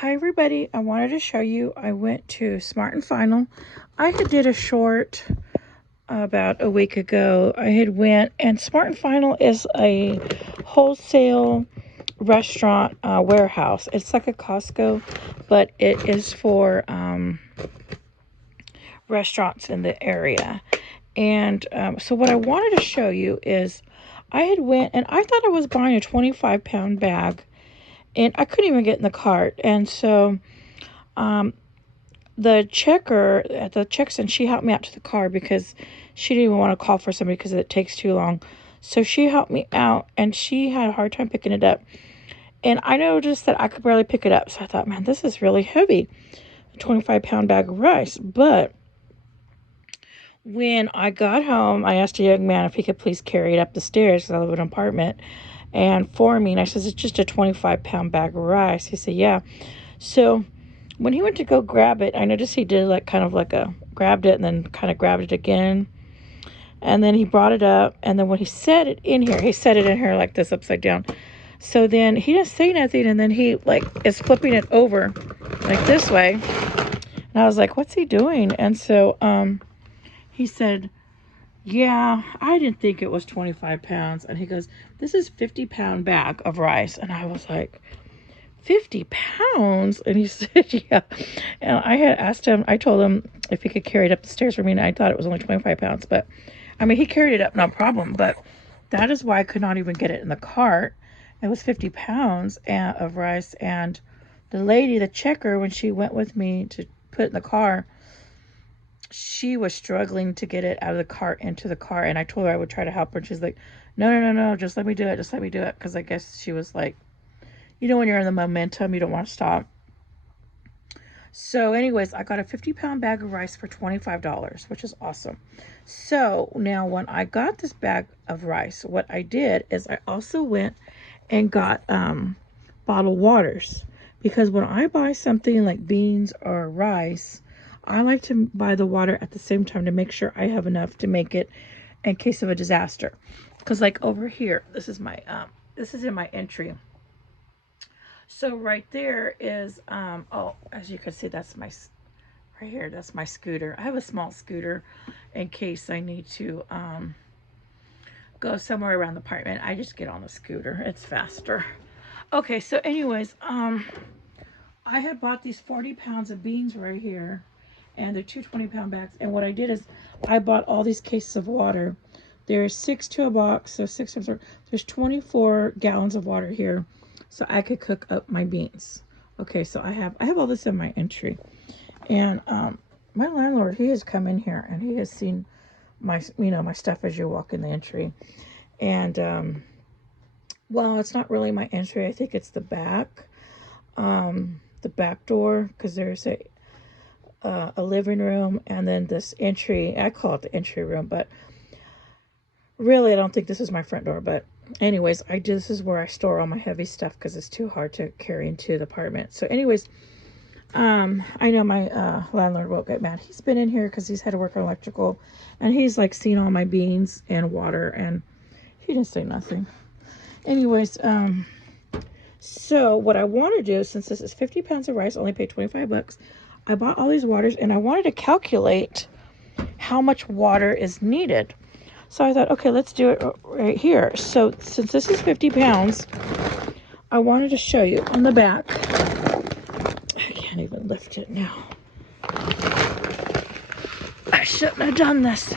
Hi everybody, I wanted to show you, I went to Smart and Final. I had did a short about a week ago. I had went, and Smart and Final is a wholesale restaurant warehouse. It's like a Costco, but it is for restaurants in the area. And so what I wanted to show you is I had went, and I thought I was buying a 25-pound bag, and I couldn't even get in the cart. And so the checker at the check stand, she helped me out to the car because she didn't even want to call for somebody because it takes too long. So she helped me out, and she had a hard time picking it up. And I noticed that I could barely pick it up. So I thought, man, this is really heavy, a 25-pound bag of rice. But when I got home, I asked a young man if he could please carry it up the stairs because I live in an apartment. And for me, and I said, it's just a 25-pound bag of rice. He said, yeah. So when he went to go grab it, I noticed he did grabbed it and then kind of grabbed it again. And then he brought it up. And then when he set it in here like this upside down. So then he didn't say nothing. And then he is flipping it over like this way. And I was like, what's he doing? And so he said, yeah, I didn't think it was 25 pounds. And he goes, this is 50-pound bag of rice. And I was like, 50 pounds? And he said, yeah. And I had asked him, I told him if he could carry it up the stairs for me. And I thought it was only 25 pounds. But, I mean, he carried it up, no problem. But that is why I could not even get it in the cart. It was 50 pounds of rice. And the lady, the checker, when she went with me to put it in the car, she was struggling to get it out of the cart into the car. And I told her I would try to help her. And she's like, no, just let me do it. Just let me do it. Because I guess she was like, you know, when you're in the momentum, you don't want to stop. So anyways, I got a 50-pound bag of rice for $25, which is awesome. So now when I got this bag of rice, what I did is I also went and got bottled waters. Because when I buy something like beans or rice, I like to buy the water at the same time to make sure I have enough to make it in case of a disaster. Because like over here, this is in my entry. So right there is, as you can see, that's right here, that's my scooter. I have a small scooter in case I need to go somewhere around the apartment. I just get on the scooter. It's faster. Okay, so anyways, I had bought these 40 pounds of beans right here, and they're two 20-pound bags. And what I did is I bought all these cases of water. There's 6 to a box, so 6 times 4. There's 24 gallons of water here, so I could cook up my beans. Okay, so I have all this in my entry. And my landlord, he has come in here and he has seen my stuff as you walk in the entry. And well, it's not really my entry. I think it's the back door, because there's a living room and then this entry. I call it the entry room, but really I don't think this is my front door. But anyways, this is where I store all my heavy stuff because it's too hard to carry into the apartment. So anyways, I know my landlord won't get mad. He's been in here because he's had to work on electrical, and he's seen all my beans and water, and he didn't say nothing. Anyways, so what I want to do, since this is 50 pounds of rice, only paid $25, I bought all these waters, and I wanted to calculate how much water is needed. So I thought, okay, let's do it right here. So since this is 50 pounds, I wanted to show you on the back. I can't even lift it now. I shouldn't have done this.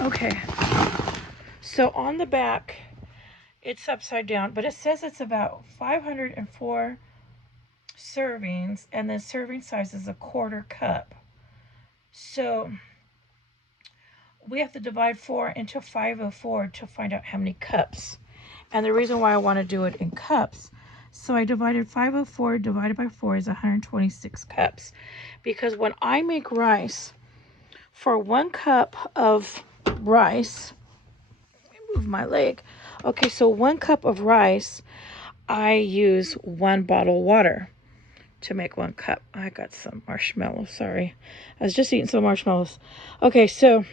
Okay. So on the back, it's upside down, but it says it's about 504 servings, and then serving size is a 1/4 cup. So we have to divide 4 into 504 to find out how many cups. And the reason why I want to do it in cups, so I divided 504 divided by 4 is 126 cups. Because when I make rice, for 1 cup of rice, let me move my leg. Okay, so 1 cup of rice, I use 1 bottle of water to make 1 cup. I got some marshmallows, sorry. I was just eating some marshmallows. Okay, so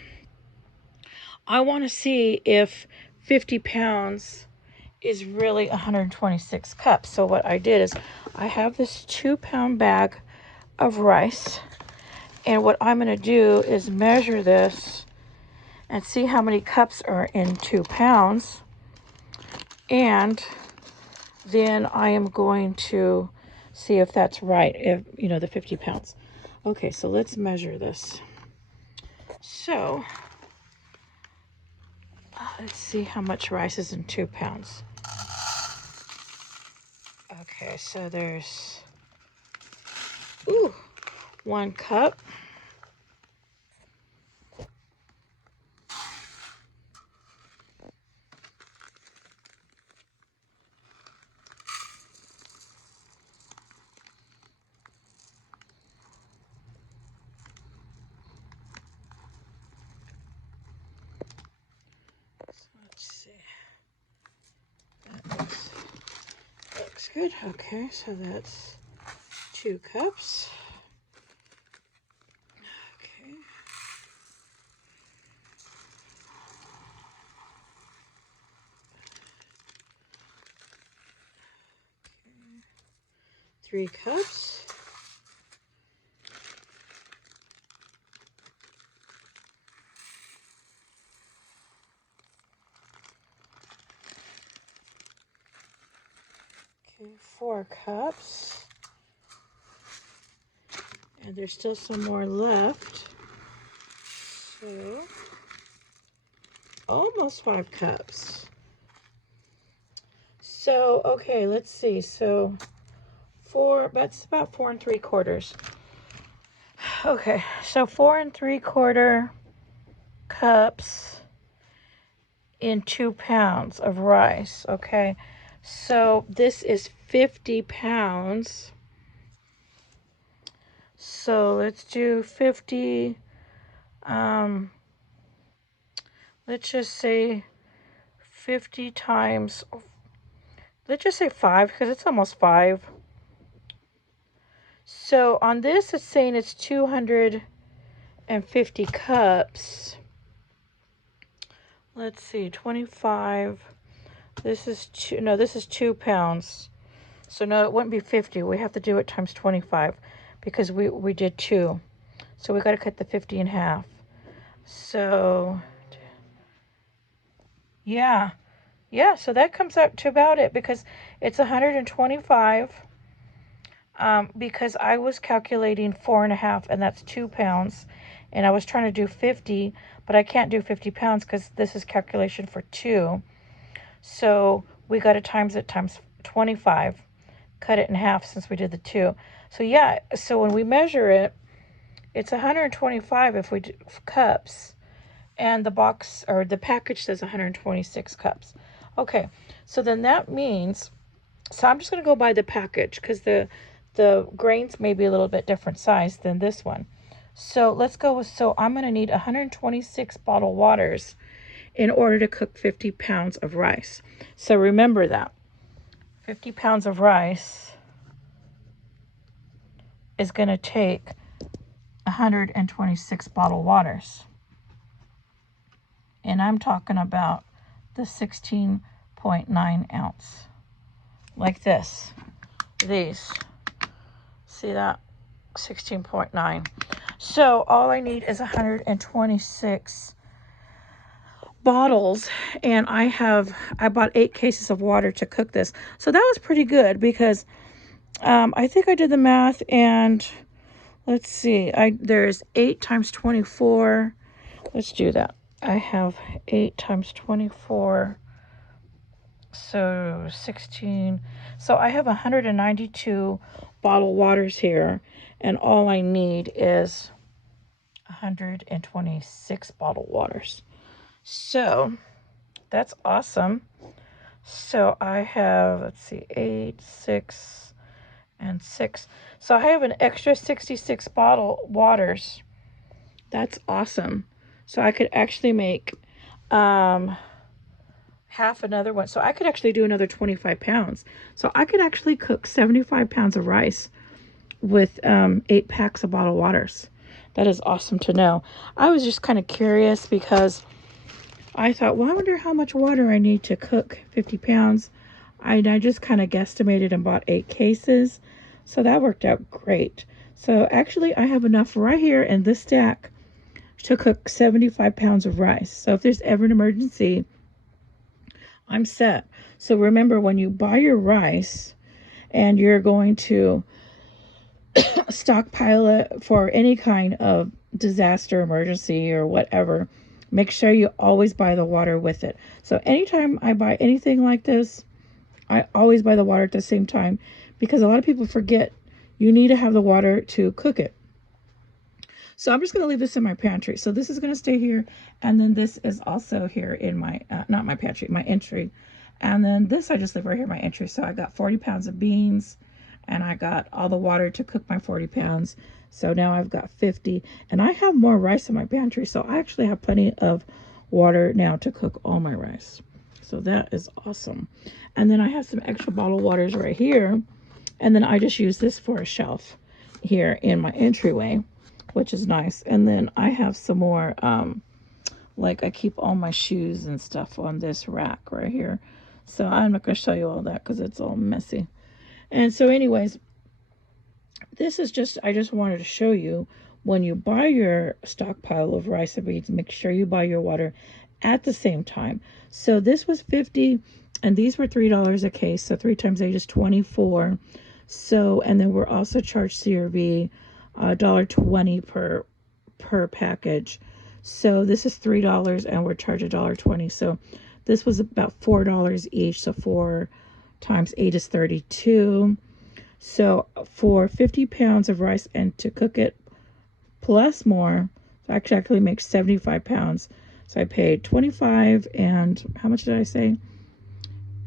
I want to see if 50 pounds is really 126 cups. So what I did is I have this 2-pound bag of rice. And what I'm going to do is measure this and see how many cups are in 2 pounds. And then I am going to see if that's right, if you know, the 50 pounds. Okay, so let's measure this. So let's see how much rice is in 2 pounds. Okay, so there's 1 cup. Let's see. That looks good. Okay, so that's 2 cups. Okay. 3 cups. Okay, 4 cups. And there's still some more left. So, almost 5 cups. So, okay, let's see. So, that's about 4 3/4. Okay, so 4 3/4 cups in 2 pounds of rice. Okay, so this is 50 pounds. So let's do 50. Let's just say 50 times, let's just say 5, because it's almost 5. So on this, it's saying it's 250 cups. Let's see, 25. This is 2 pounds. So no, it wouldn't be 50. We have to do it times 25 because we did 2. So we got to cut the 50 in half. So yeah, so that comes out to about it, because it's 125. Because I was calculating 4.5, and that's 2 pounds, and I was trying to do 50, but I can't do 50 pounds because this is calculation for 2. So we got to times it times 25, cut it in half since we did the 2. So yeah, so when we measure it, it's 125 if we do cups, and the box or the package says 126 cups. Okay, so then that means, so I'm just going to go by the package because the grains may be a little bit different size than this one. So let's go with, so I'm going to need 126 bottled waters in order to cook 50 pounds of rice. So remember that 50 pounds of rice is going to take 126 bottled waters. And I'm talking about the 16.9 ounce, like this. These. See that? 16.9. So all I need is 126 bottles, and I bought 8 cases of water to cook this. So that was pretty good because I think I did the math, and let's see, there's 8 times 24. Let's do that. I have 8 times 24, so 16. So I have 192 bottled waters here, and all I need is 126 bottled waters. So that's awesome. So I have, let's see, 8, 6, and 6. So I have an extra 66 bottle waters. That's awesome. So I could actually make half another one. So I could actually do another 25 pounds. So I could actually cook 75 pounds of rice with 8 packs of bottled waters. That is awesome to know. I was just kind of curious because I thought, well, I wonder how much water I need to cook 50 pounds. I just kind of guesstimated and bought 8 cases. So that worked out great. So actually I have enough right here in this stack to cook 75 pounds of rice. So if there's ever an emergency, I'm set. So remember, when you buy your rice and you're going to stockpile it for any kind of disaster, emergency, or whatever, make sure you always buy the water with it. So anytime I buy anything like this, I always buy the water at the same time, because a lot of people forget you need to have the water to cook it. So I'm just going to leave this in my pantry. So this is going to stay here. And then this is also here in my, not my pantry, my entry. And then this I just leave right here in my entry. So I got 40 pounds of beans and I got all the water to cook my 40 pounds. So now I've got 50, and I have more rice in my pantry. So I actually have plenty of water now to cook all my rice. So that is awesome. And then I have some extra bottled waters right here. And then I just use this for a shelf here in my entryway, which is nice. And then I have some more, like I keep all my shoes and stuff on this rack right here. So I'm not going to show you all that because it's all messy. And so anyways, this is just, I just wanted to show you, when you buy your stockpile of rice and beans, make sure you buy your water at the same time. So this was 50 and these were $3 a case. So 3 times 8 is 24. So, and then we're also charged CRV $1.20 per package. So this is $3 and we're charged $1.20. So this was about $4 each. So 4 times 8 is 32. So for 50 pounds of rice and to cook it plus more, so actually makes 75 pounds. So I paid 25, and how much did I say?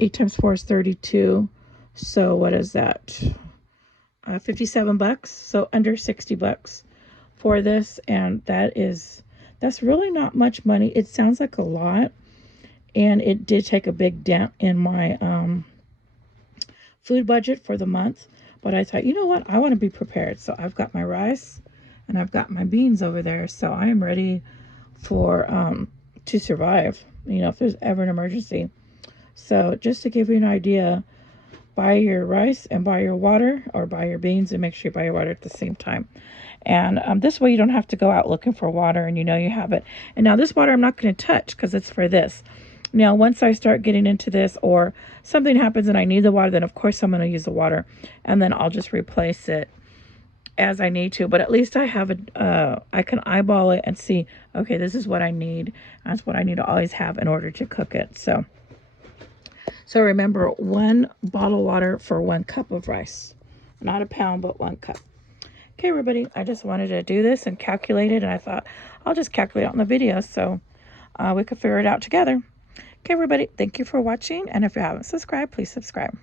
8 times 4 is 32. So what is that? 57 bucks. So under 60 bucks for this. And that's really not much money. It sounds like a lot. And it did take a big dent in my food budget for the month. But I thought, you know what? I want to be prepared. So I've got my rice and I've got my beans over there. So I am ready for to survive, you know, if there's ever an emergency. So just to give you an idea, buy your rice and buy your water, or buy your beans and make sure you buy your water at the same time. And this way you don't have to go out looking for water, and you know you have it. And now this water I'm not going to touch because it's for this. Now, once I start getting into this or something happens and I need the water, then of course I'm going to use the water, and then I'll just replace it as I need to. But at least I have I can eyeball it and see, okay, this is what I need. That's what I need to always have in order to cook it. So remember, 1 bottle of water for 1 cup of rice. Not a pound, but 1 cup. Okay, everybody, I just wanted to do this and calculate it, and I thought I'll just calculate it on the video so we could figure it out together. Okay, everybody, thank you for watching, and if you haven't subscribed, please subscribe.